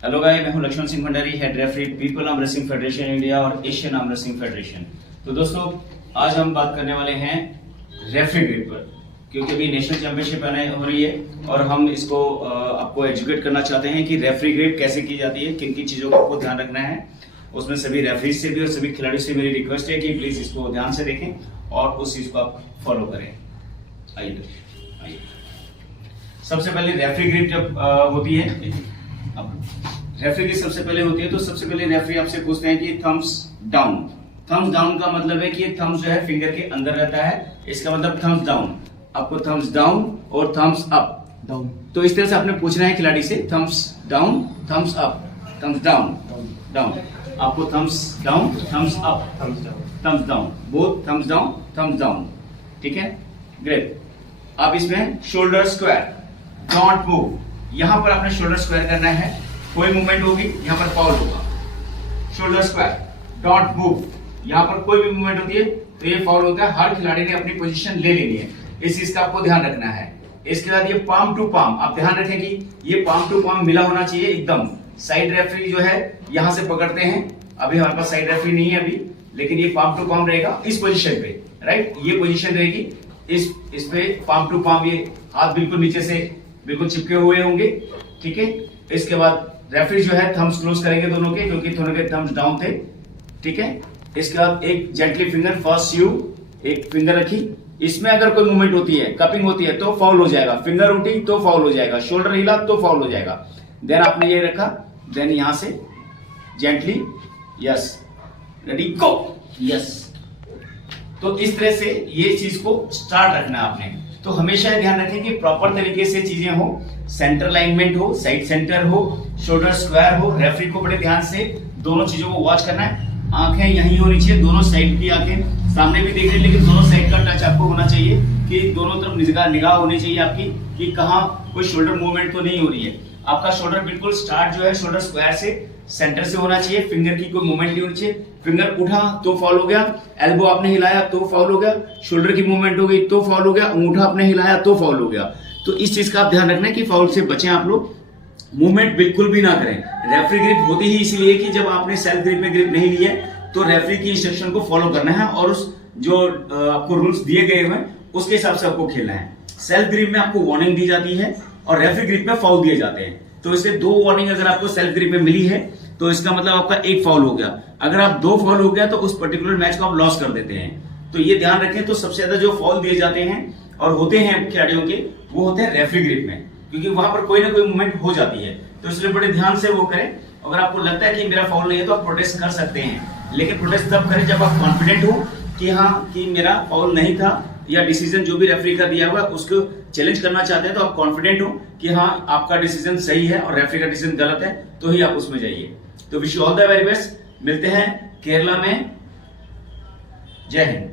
Hello guys, मैं हूं Laxman Singh Bhandari, head referee people arm wrestling federation India और एशियन आर्म रेसलिंग फेडरेशन। तो दोस्तों, आज हम बात करने वाले हैं रेफरी ग्रिड पर, क्योंकि अभी नेशनल चैंपियनशिप हो रही है और हम इसको आपको एजुकेट करना चाहते हैं कि रेफरी ग्रिड कैसे की जाती है, किन किन चीजों का आपको ध्यान रखना है। उसमें सभी रेफरी से भी और सभी खिलाड़ियों से मेरी रिक्वेस्ट है कि प्लीज इसको ध्यान से देखें और उस चीज को आप फॉलो करें। आइए, सबसे पहले रेफरी ग्रिड जब होती है, अब रेफरी की सबसे पहले होती है तो सबसे पहले रेफरी आपसे पूछते हैं कि थम्स डाउन। थम्स डाउन का मतलब है कि थम्स जो है फिंगर के अंदर रहता है, इसका मतलब थम्स डाउन। आपको थम्स डाउन और थम्स अप डाउन, तो इस तरह से आपने पूछना है खिलाड़ी से, thumbs down, thumbs up, thumbs down, down. आपको thumbs down, thumbs up, thumbs down, both thumbs down, thumbs down. ठीक है, ग्रेट। अब इसमें शोल्डर स्क्वायर, डोंट मूव, यहां पर आपने शोल्डर स्क्वायर करना है। कोई मूवमेंट होगी यहां पर फाउल होगा। शोल्डर स्क्वायर, डोंट मूव, यहां पर कोई भी मूवमेंट होती है तो ये फाउल होता है। हर खिलाड़ी ने अपनी पोजीशन ले लेनी है, इस चीज का आपको ध्यान रखना है। इसके बाद ये पाम टू पाम, आप ध्यान रखें कि ये पाम टू पाम मिला होना चाहिए एकदम। साइड रेफरी जो है यहां से पकड़ते हैं, अभी हमारे पास साइड रेफरी नहीं है अभी, लेकिन ये पाम टू पाम रहेगा इस पोजीशन पे, राइट। ये पोजीशन रहेगी, इस पे पाम टू पाम, ये हाथ बिल्कुल नीचे से बिल्कुल चिपके हुए होंगे। ठीक है, इसके बाद रेफरी जो है थम्स क्लोज करेंगे दोनों के, क्योंकि दोनों के थम्स डाउन थे। ठीक है, इसके बाद एक जेंटली फिंगर, फर्स्ट यू एक फिंगर रखी, इसमें अगर कोई मूवमेंट होती है, कपिंग होती है तो फाउल हो जाएगा। फिंगर उठी तो फाउल हो जाएगा, शोल्डर हिला तो फाउल हो जाएगा। देन आपने ये रखा, देन यहां से जेंटली, यस, रेडी गो, यस। तो इस तरह से ये चीज को स्टार्ट रखना है आपने। तो हमेशा ध्यान रखें कि प्रॉपर तरीके से चीजें हो, सेंटर अलाइनमेंट हो, साइड सेंटर हो, शोल्डर स्क्वायर हो। रेफरी को बड़े ध्यान से दोनों चीजों को वॉच करना है। आंखें यहीं होनी चाहिए, दोनों साइड की आंखें सामने भी देख रही, लेकिन दोनों साइड का टच आपको होना चाहिए कि दोनों तरफ निगाह होनी चाहिए आपकी कि कहाँ कोई शोल्डर मूवमेंट तो नहीं हो रही है। आपका शोल्डर बिल्कुल स्टार्ट जो है शोल्डर स्क्वायर से, सेंटर से होना चाहिए। फिंगर की कोई मूवमेंट नहीं होनी चाहिए। फिंगर उठा तो फाउल हो गया, एल्बो आपने हिलाया तो फाउल हो गया, शोल्डर की मूवमेंट हो गई तो फाउल हो गया, अंगूठा आपने हिलाया तो फाउल हो गया। तो इस चीज का आप ध्यान रखना है कि फाउल से बचें आप लोग, मूवमेंट बिल्कुल भी ना करें। रेफरी ग्रिप होती ही इसलिए कि जब आपने सेल्फ ग्रिप में ग्रिप नहीं ली है तो रेफरी की इंस्ट्रक्शन को फॉलो करना है और उस जो आपको रूल्स दिए गए हुए हैं उसके हिसाब से आपको खेलना है। सेल्फ ग्रिप में आपको वार्निंग दी जाती है और रेफरी ग्रिप में फाउल दिए जाते हैं। तो इससे दो वार्निंग अगर आपको सेल्फ ग्रिप में मिली है तो इसका मतलब आपका एक फाउल हो गया। अगर आप दो फाउल हो गया तो उस पर्टिकुलर मैच को आप लॉस कर देते हैं। तो ये ध्यान रखें। तो सबसे ज्यादा जो फाउल दिए जाते हैं और होते हैं खिलाड़ियों के, वो होते हैं रेफरी ग्रिप में, क्योंकि वहां पर कोई ना कोई मूवमेंट हो जाती है। तो इसलिए बड़े ध्यान से वो करें। अगर आपको लगता है कि मेरा फाउल नहीं है तो आप प्रोटेस्ट कर सकते हैं, लेकिन प्रोटेस्ट तब करें जब आप कॉन्फिडेंट हो कि हाँ कि मेरा फाउल नहीं था, या डिसीजन जो भी रेफरी का दिया हुआ उसको चैलेंज करना चाहते हैं तो आप कॉन्फिडेंट हो कि हाँ आपका डिसीजन सही है और रेफरी का डिसीजन गलत है, तो ही आप उसमें जाइए। तो wish you all the very best. मिलते हैं केरला में। जय हिंद।